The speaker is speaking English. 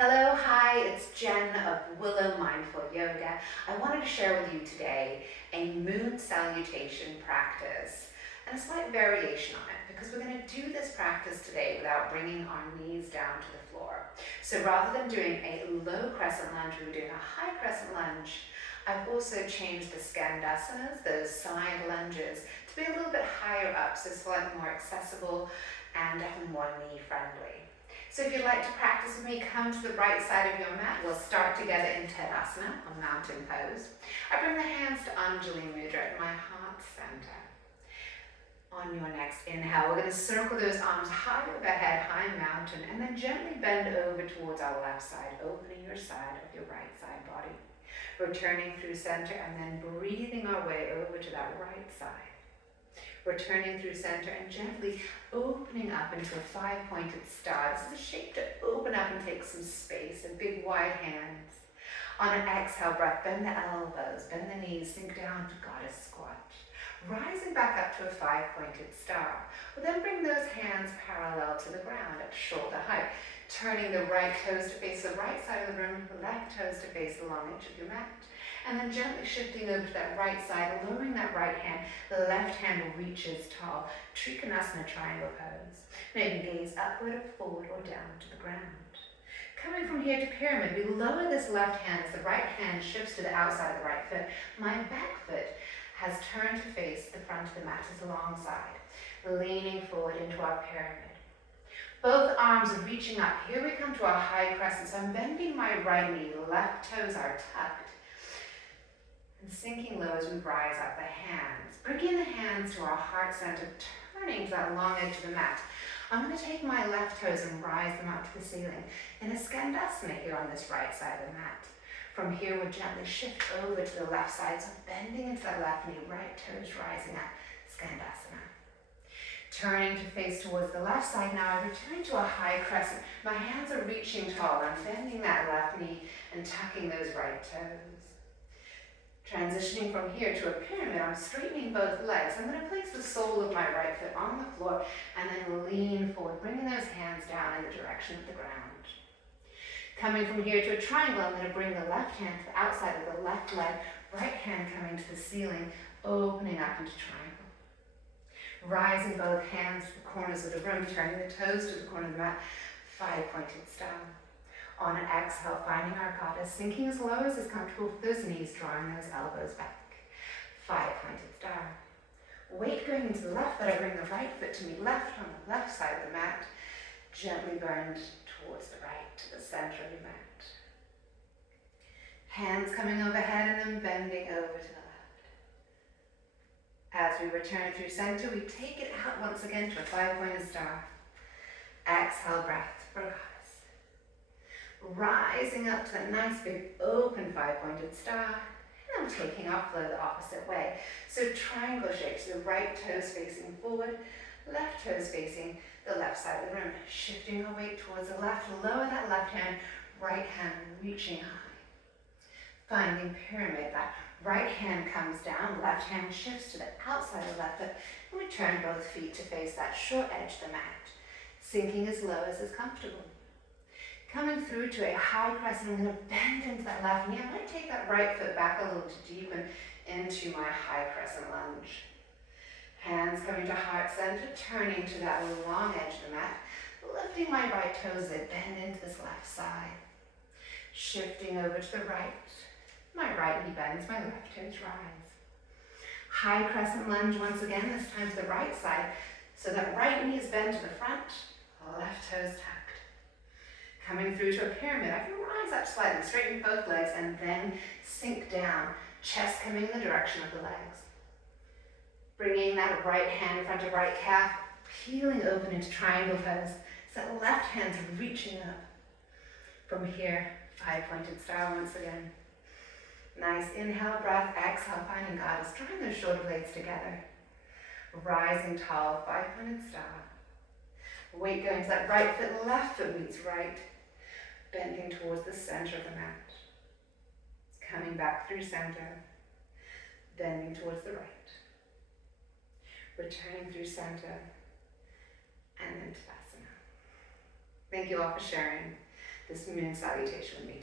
Hello, hi, it's Jen of Willow Mindful Yoga. I wanted to share with you today a moon salutation practice and a slight variation on it because we're going to do this practice today without bringing our knees down to the floor. So rather than doing a low crescent lunge, we're doing a high crescent lunge. I've also changed the Skandasanas, those side lunges, to be a little bit higher up, so slightly more accessible and definitely more knee friendly. So if you'd like to practice with me, come to the right side of your mat. We'll start together in Tadasana, or mountain pose. I bring the hands to Anjali Mudra at my heart center. On your next inhale, we're going to circle those arms high overhead, high mountain, and then gently bend over towards our left side, opening your side of your right side body. Returning through center and then breathing our way over to that right side. Returning through center and gently opening up into a five-pointed star. This is a shape to open up and take some space, and big wide hands. On an exhale breath, bend the elbows, bend the knees, sink down to goddess squat. Rising back up to a five-pointed star. We'll then bring those hands parallel to the ground at shoulder height, turning the right toes to face the right side of the room, the left toes to face the long edge of your mat. And then gently shifting over to that right side, lowering that right hand, the left hand reaches tall. Trikonasana triangle pose. Now you can gaze upward or forward or down to the ground. Coming from here to pyramid, we lower this left hand as the right hand shifts to the outside of the right foot. My back foot has turned to face the front of the mat as the long side, leaning forward into our pyramid. Both arms are reaching up. Here we come to our high crescent. So I'm bending my right knee, left toes are tucked. And sinking low as we rise up the hands. Bringing the hands to our heart center, turning to that long edge of the mat. I'm going to take my left toes and rise them up to the ceiling in a Skandasana here on this right side of the mat. From here, we'll gently shift over to the left side, so bending into that left knee, right toes rising up, Skandasana. Turning to face towards the left side now, I return to a high crescent. My hands are reaching tall. I'm bending that left knee and tucking those right toes. Transitioning from here to a pyramid, I'm straightening both legs. I'm going to place the sole of my right foot on the floor and then lean forward, bringing those hands down in the direction of the ground. Coming from here to a triangle, I'm going to bring the left hand to the outside of the left leg, right hand coming to the ceiling, opening up into triangle. Rising both hands to the corners of the room, turning the toes to the corner of the mat, five-pointed star. On an exhale, finding our goddess, sinking as low as is comfortable with those knees, drawing those elbows back. Five-pointed star. Weight going into the left foot, I bring the right foot to meet left on the left side of the mat, gently bend towards the right, to the center of the mat. Hands coming overhead and then bending over to the left. As we return through center, we take it out once again to a five-pointed star. Exhale, breath for goddess. Rising up to that nice big open five-pointed star, and I'm taking our flow the opposite way. So triangle shapes, the right toes facing forward, left toes facing the left side of the room. Shifting our weight towards the left, lower that left hand, right hand reaching high. Finding pyramid, that right hand comes down, left hand shifts to the outside of the left foot, and we turn both feet to face that short edge of the mat, sinking as low as is comfortable. Coming through to a high crescent, I'm going to bend into that left knee. I'm going to take that right foot back a little to deepen into my high crescent lunge. Hands coming to heart center, turning to that long edge of the mat, lifting my right toes that bend into this left side. Shifting over to the right. My right knee bends, my left toes rise. High crescent lunge once again, this time to the right side. So that right knee is bent to the front, left toes tucked. Coming through to a pyramid, I can rise up slightly, straighten both legs, and then sink down, chest coming in the direction of the legs. Bringing that right hand in front of right calf, peeling open into triangle pose. So that left hand's reaching up. From here, five-pointed star once again. Nice inhale, breath, exhale, finding goddess, drawing those shoulder blades together. Rising tall, five-pointed star. Weight going to that right foot, left foot meets right. Bending towards the center of the mat. Coming back through center. Bending towards the right. Returning through center. And then Tadasana. Thank you all for sharing. this moon salutation with me